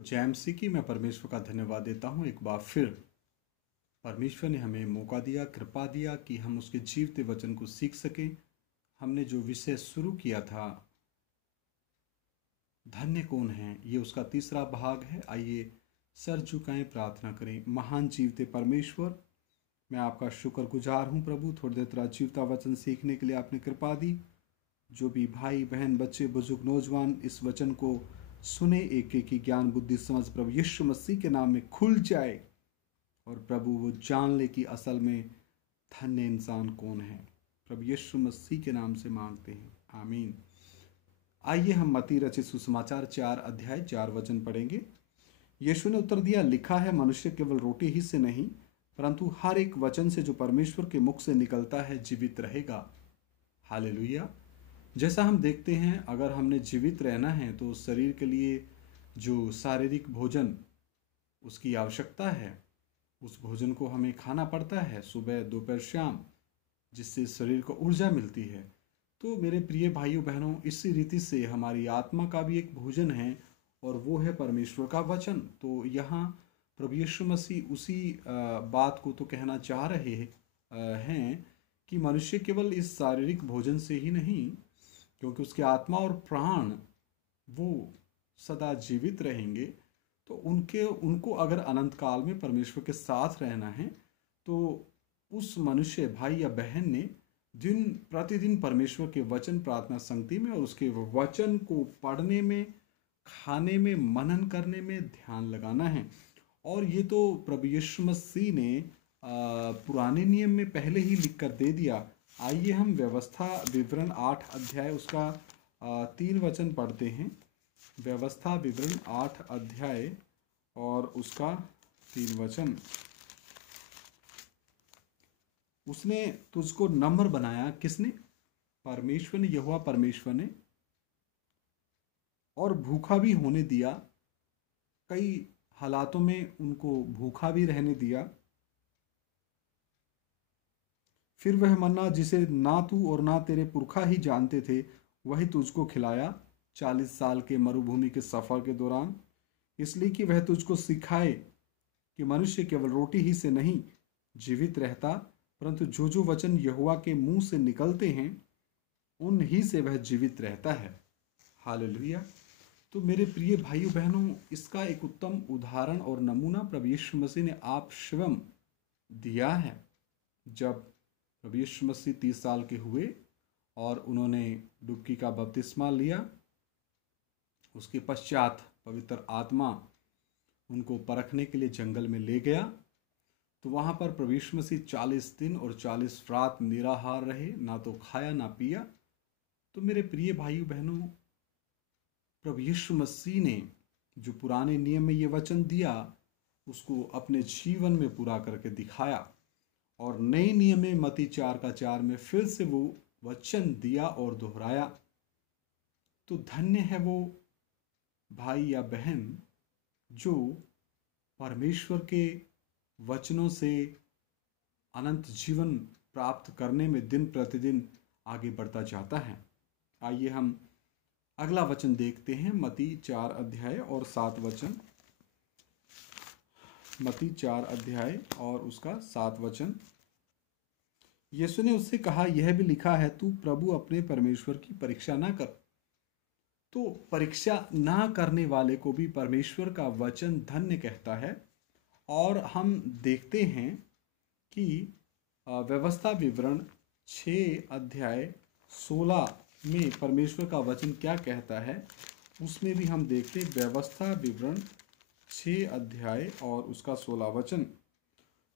जैमसी की मैं परमेश्वर का धन्यवाद देता हूँ। एक बार फिर परमेश्वर ने हमें मौका दिया, कृपा दिया कि हम उसके जीवते वचन को सीख सकें। हमने जो विषय शुरू किया था, धन्य कौन है, ये उसका तीसरा भाग है। आइए सर झुकाएं, प्रार्थना करें। महान जीवते परमेश्वर, मैं आपका शुक्रगुजार हूँ प्रभु, थोड़ी देर तेरा जीवता वचन सीखने के लिए आपने कृपा दी। जो भी भाई बहन बच्चे बुजुर्ग नौजवान इस वचन को सुने, एक एक की ज्ञान बुद्धि समझ प्रभु यीशु मसीह के नाम में खुल जाए और प्रभु वो जान ले कि असल में धन्य इंसान कौन है। प्रभु यीशु मसीह के नाम से मांगते हैं, आमीन। आइए हम मत्ती रचित सुसमाचार 4 अध्याय 4 वचन पढ़ेंगे। यीशु ने उत्तर दिया, लिखा है मनुष्य केवल रोटी ही से नहीं परंतु हर एक वचन से जो परमेश्वर के मुख से निकलता है जीवित रहेगा। हालेलुया। जैसा हम देखते हैं, अगर हमने जीवित रहना है तो शरीर के लिए जो शारीरिक भोजन उसकी आवश्यकता है, उस भोजन को हमें खाना पड़ता है सुबह दोपहर शाम, जिससे शरीर को ऊर्जा मिलती है। तो मेरे प्रिय भाइयों बहनों, इसी रीति से हमारी आत्मा का भी एक भोजन है और वो है परमेश्वर का वचन। तो यहाँ प्रभु यीशु मसीह उसी बात को तो कहना चाह रहे हैं कि मनुष्य केवल इस शारीरिक भोजन से ही नहीं, क्योंकि उसकी आत्मा और प्राण वो सदा जीवित रहेंगे। तो उनको अगर अनंत काल में परमेश्वर के साथ रहना है तो उस मनुष्य भाई या बहन ने दिन प्रतिदिन परमेश्वर के वचन प्रार्थना संगति में और उसके वचन को पढ़ने में, खाने में, मनन करने में ध्यान लगाना है। और ये तो प्रभु यीशु मसीह ने पुराने नियम में पहले ही लिख कर दे दिया। आइए हम व्यवस्था विवरण 8 अध्याय उसका 3 वचन पढ़ते हैं। व्यवस्था विवरण 8 अध्याय और उसका 3 वचन। उसने तुझको नम्र बनाया, किसने? परमेश्वर ने, यहोवा परमेश्वर ने, और भूखा भी होने दिया। कई हालातों में उनको भूखा भी रहने दिया। फिर वह मन्ना जिसे ना तू और ना तेरे पुरखा ही जानते थे, वही तुझको खिलाया 40 साल के मरुभूमि के सफ़र के दौरान, इसलिए कि वह तुझको सिखाए कि मनुष्य केवल रोटी ही से नहीं जीवित रहता, परंतु जो जो वचन यहोवा के मुंह से निकलते हैं उन ही से वह जीवित रहता है। हालेलुया। तो मेरे प्रिय भाइयों बहनों, इसका एक उत्तम उदाहरण और नमूना प्रभु यीशु मसीह ने आप स्वयं दिया है। जब प्रभु यीशु मसीह 30 साल के हुए और उन्होंने डुबकी का बपतिस्मा लिया, उसके पश्चात पवित्र आत्मा उनको परखने के लिए जंगल में ले गया। तो वहाँ पर प्रभु यीशु मसीह 40 दिन और 40 रात निराहार रहे, ना तो खाया ना पिया। तो मेरे प्रिय भाइयों बहनों, प्रभु यीशु मसीह ने जो पुराने नियम में ये वचन दिया उसको अपने जीवन में पूरा करके दिखाया, और नए नियम में मत्ती 4:4 में फिर से वो वचन दिया और दोहराया। तो धन्य है वो भाई या बहन जो परमेश्वर के वचनों से अनंत जीवन प्राप्त करने में दिन प्रतिदिन आगे बढ़ता जाता है। आइए हम अगला वचन देखते हैं, मत्ती 4 अध्याय और 7 वचन। मत्ती 4 अध्याय और उसका 7 वचन। यीशु ने उससे कहा, यह भी लिखा है, तू प्रभु अपने परमेश्वर की परीक्षा ना कर। तो परीक्षा ना करने वाले को भी परमेश्वर का वचन धन्य कहता है। और हम देखते हैं कि व्यवस्था विवरण 6 अध्याय 16 में परमेश्वर का वचन क्या कहता है, उसमें भी हम देखते हैं। व्यवस्था विवरण 6 अध्याय और उसका 16 वचन।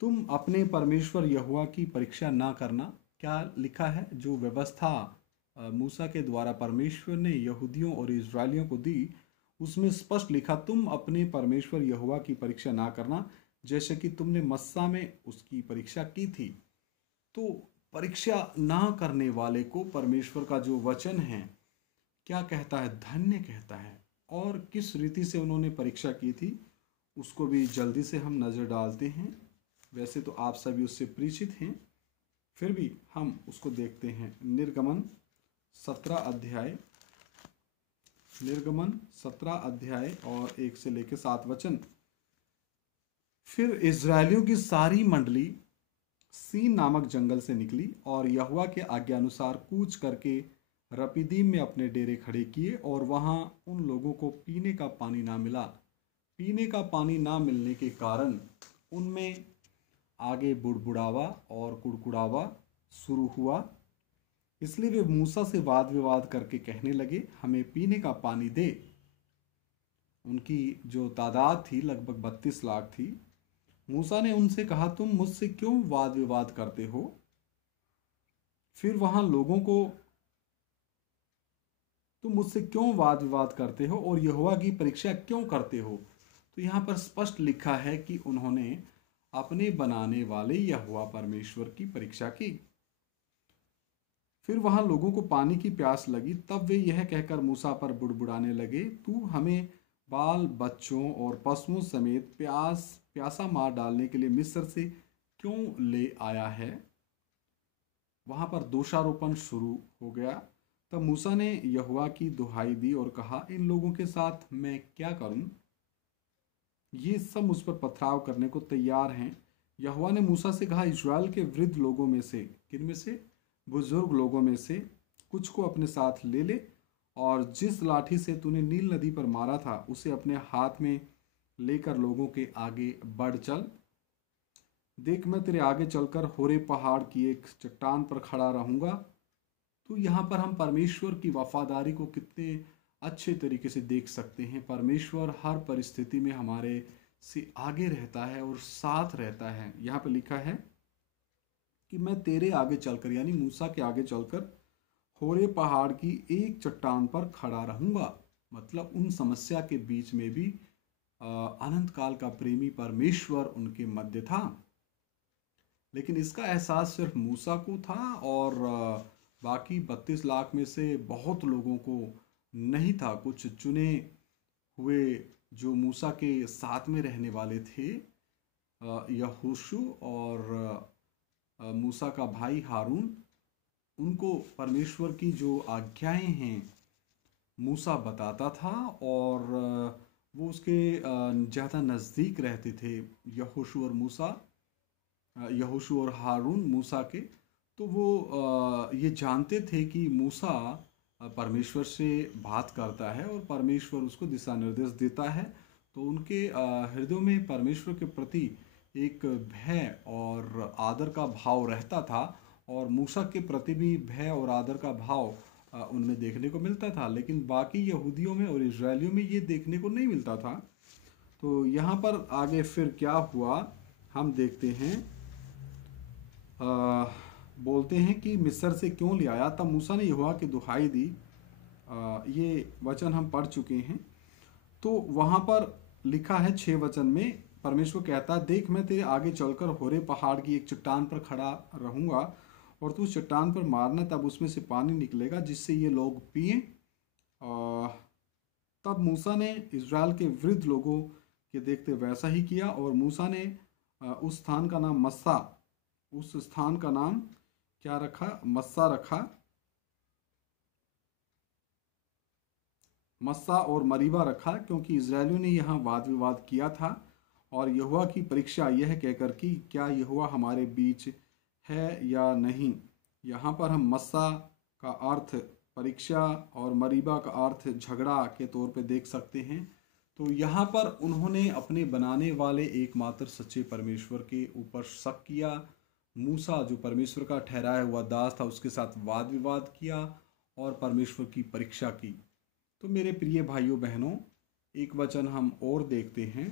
तुम अपने परमेश्वर यहोवा की परीक्षा ना करना। क्या लिखा है? जो व्यवस्था मूसा के द्वारा परमेश्वर ने यहूदियों और इजरायलियों को दी, उसमें स्पष्ट लिखा, तुम अपने परमेश्वर यहोवा की परीक्षा ना करना, जैसे कि तुमने मस्सा में उसकी परीक्षा की थी। तो परीक्षा ना करने वाले को परमेश्वर का जो वचन है क्या कहता है? धन्य कहता है। और किस रीति से उन्होंने परीक्षा की थी उसको भी जल्दी से हम नज़र डालते हैं। वैसे तो आप सभी उससे परिचित हैं, फिर भी हम उसको देखते हैं। निर्गमन 17 अध्याय निर्गमन 17 अध्याय और 1 से लेकर 7 वचन। फिर इज़राइलियों की सारी मंडली सीन नामक जंगल से निकली और यहोवा के आज्ञानुसार कूच करके रपीदीम में अपने डेरे खड़े किए, और वहां उन लोगों को पीने का पानी ना मिला। पीने का पानी ना मिलने के कारण उनमें आगे बुड़बुड़ावा और कुड़कुड़ावा शुरू हुआ। इसलिए वे मूसा से वाद विवाद करके कहने लगे, हमें पीने का पानी दे। उनकी जो तादाद थी लगभग 32 लाख थी। मूसा ने उनसे कहा, तुम मुझसे क्यों वाद विवाद करते हो? फिर वहां लोगों को तुम मुझसे क्यों वाद विवाद करते हो और यहोवा की परीक्षा क्यों करते हो? तो यहाँ पर स्पष्ट लिखा है कि उन्होंने अपने बनाने वाले यहोवा परमेश्वर की परीक्षा की। फिर वहां लोगों को पानी की प्यास लगी, तब वे यह कहकर मूसा पर बुड़बुड़ाने लगे, तू हमें बाल बच्चों और पशुओं समेत प्यासा मार डालने के लिए मिस्र से क्यों ले आया है? वहां पर दोषारोपण शुरू हो गया। तब मूसा ने यहोवा की दुहाई दी और कहा, इन लोगों के साथ मैं क्या करूं? ये सब मुझ पर पथराव करने को तैयार हैं। यहोवा ने मूसा से कहा, इस्राएल के वृद्ध लोगों में से, किन में से? बुजुर्ग लोगों में से कुछ को अपने साथ ले ले, और जिस लाठी से तूने नील नदी पर मारा था उसे अपने हाथ में लेकर लोगों के आगे बढ़ चल। देख, मैं तेरे आगे चलकर होरे पहाड़ की एक चट्टान पर खड़ा रहूंगा। तो यहाँ पर हम परमेश्वर की वफादारी को कितने अच्छे तरीके से देख सकते हैं। परमेश्वर हर परिस्थिति में हमारे से आगे रहता है और साथ रहता है। यहाँ पर लिखा है कि मैं तेरे आगे चलकर, यानी मूसा के आगे चलकर होरे पहाड़ की एक चट्टान पर खड़ा रहूंगा। मतलब उन समस्या के बीच में भी अनंत काल का प्रेमी परमेश्वर उनके मध्य था। लेकिन इसका एहसास सिर्फ मूसा को था और बाकी 32 लाख में से बहुत लोगों को नहीं था। कुछ चुने हुए जो मूसा के साथ में रहने वाले थे, यहोशू और मूसा का भाई हारून, उनको परमेश्वर की जो आज्ञाएं हैं मूसा बताता था और वो उसके ज़्यादा नज़दीक रहते थे। यहोशू और मूसा, यहोशू और हारून मूसा के, तो वो ये जानते थे कि मूसा परमेश्वर से बात करता है और परमेश्वर उसको दिशा निर्देश देता है। तो उनके हृदय में परमेश्वर के प्रति एक भय और आदर का भाव रहता था, और मूसा के प्रति भी भय और आदर का भाव उनमें देखने को मिलता था। लेकिन बाकी यहूदियों में और इजरायलियों में ये देखने को नहीं मिलता था। तो यहाँ पर आगे फिर क्या हुआ हम देखते हैं। बोलते हैं कि मिस्र से क्यों ले आया? तब मूसा ने यहोवा की दुहाई दी। ये वचन हम पढ़ चुके हैं। तो वहाँ पर लिखा है 6 वचन में, परमेश्वर कहता है, देख, मैं तेरे आगे चलकर होरे पहाड़ की एक चट्टान पर खड़ा रहूंगा और तू चट्टान पर मारना, तब उसमें से पानी निकलेगा जिससे ये लोग पिएं। तब मूसा ने इज़राइल के वृद्ध लोगों के देखते वैसा ही किया, और मूसा ने उस स्थान का नाम मस्सा, उस स्थान का नाम क्या रखा? मस्सा रखा। मस्सा और मरीबा रखा, क्योंकि इजरायलियों ने यहाँ वाद विवाद किया था और यहोवा की परीक्षा यह कहकर कि क्या यहोवा हमारे बीच है या नहीं। यहाँ पर हम मस्सा का अर्थ परीक्षा और मरीबा का अर्थ झगड़ा के तौर पे देख सकते हैं। तो यहाँ पर उन्होंने अपने बनाने वाले एकमात्र सच्चे परमेश्वर के ऊपर शक किया। मूसा जो परमेश्वर का ठहराया हुआ दास था उसके साथ वाद विवाद किया और परमेश्वर की परीक्षा की। तो मेरे प्रिय भाइयों बहनों, एक वचन हम और देखते हैं।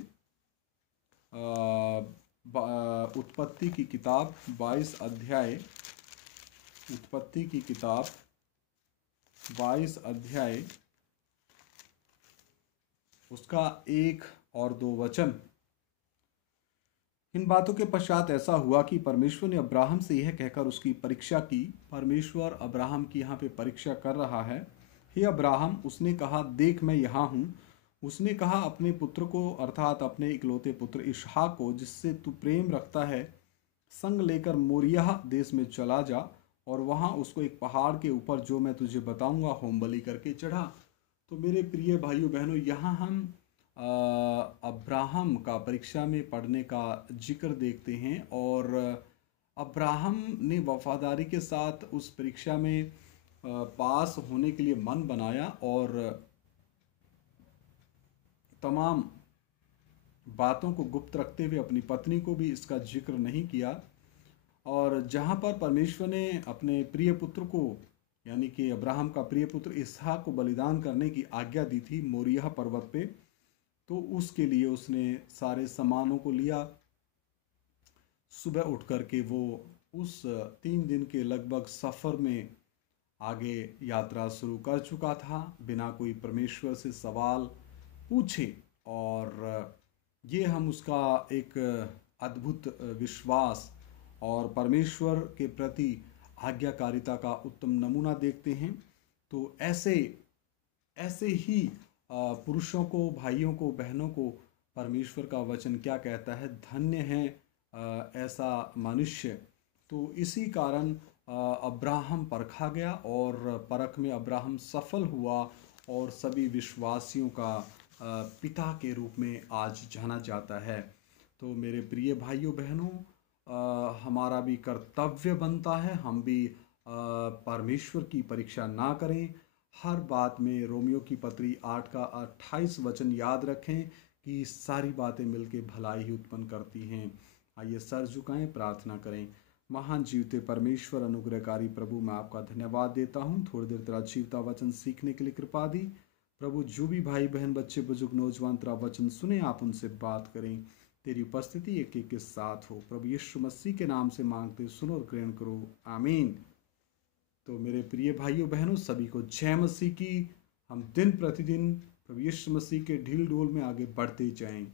उत्पत्ति की किताब 22 अध्याय, उत्पत्ति की किताब 22 अध्याय उसका 1 और 2 वचन। इन बातों के पश्चात ऐसा हुआ कि परमेश्वर ने अब्राहम से यह कहकर उसकी परीक्षा की। परमेश्वर अब्राहम की यहाँ पे परीक्षा कर रहा है। हे अब्राहम, उसने कहा, देख, मैं यहाँ हूँ। उसने कहा, अपने पुत्र को, अर्थात अपने इकलौते पुत्र इसहाक को, जिससे तू प्रेम रखता है, संग लेकर मोरिया देश में चला जा और वहाँ उसको एक पहाड़ के ऊपर, जो मैं तुझे बताऊंगा, होम बलि करके चढ़ा। तो मेरे प्रिय भाइयों बहनों, यहाँ हम अब्राहम का परीक्षा में पढ़ने का जिक्र देखते हैं। और अब्राहम ने वफादारी के साथ उस परीक्षा में पास होने के लिए मन बनाया, और तमाम बातों को गुप्त रखते हुए अपनी पत्नी को भी इसका जिक्र नहीं किया। और जहाँ पर परमेश्वर ने अपने प्रिय पुत्र को, यानी कि अब्राहम का प्रिय पुत्र इसहाक को बलिदान करने की आज्ञा दी थी मोरिया पर्वत पे, तो उसके लिए उसने सारे सामानों को लिया। सुबह उठ कर के वो उस 3 दिन के लगभग सफ़र में आगे यात्रा शुरू कर चुका था, बिना कोई परमेश्वर से सवाल पूछे। और ये हम उसका एक अद्भुत विश्वास और परमेश्वर के प्रति आज्ञाकारिता का उत्तम नमूना देखते हैं। तो ऐसे ऐसे ही पुरुषों को, भाइयों को, बहनों को परमेश्वर का वचन क्या कहता है, धन्य है ऐसा मनुष्य। तो इसी कारण अब्राहम परखा गया, और परख में अब्राहम सफल हुआ, और सभी विश्वासियों का पिता के रूप में आज जाना जाता है। तो मेरे प्रिय भाइयों बहनों, हमारा भी कर्तव्य बनता है, हम भी परमेश्वर की परीक्षा ना करें। हर बात में रोमियो की पत्री 8 का 28 वचन याद रखें कि सारी बातें मिलके भलाई ही उत्पन्न करती हैं। आइए सर झुकाएं, प्रार्थना करें। महान जीवते परमेश्वर, अनुग्रहकारी प्रभु, मैं आपका धन्यवाद देता हूँ, थोड़ी देर तेरा जीवता वचन सीखने के लिए कृपा दी। प्रभु, जो भी भाई बहन, बच्चे बुजुर्ग, नौजवान तेरा वचन सुने, आप उनसे बात करें। तेरी उपस्थिति एक एक के साथ हो। प्रभु यीशु मसीह के नाम से मांगते, सुनो और ग्रहण करो, आमीन। तो मेरे प्रिय भाइयों बहनों, सभी को जय मसीह की। हम दिन प्रतिदिन प्रभु यीशु मसीह के ढील डोल में आगे बढ़ते जाएं।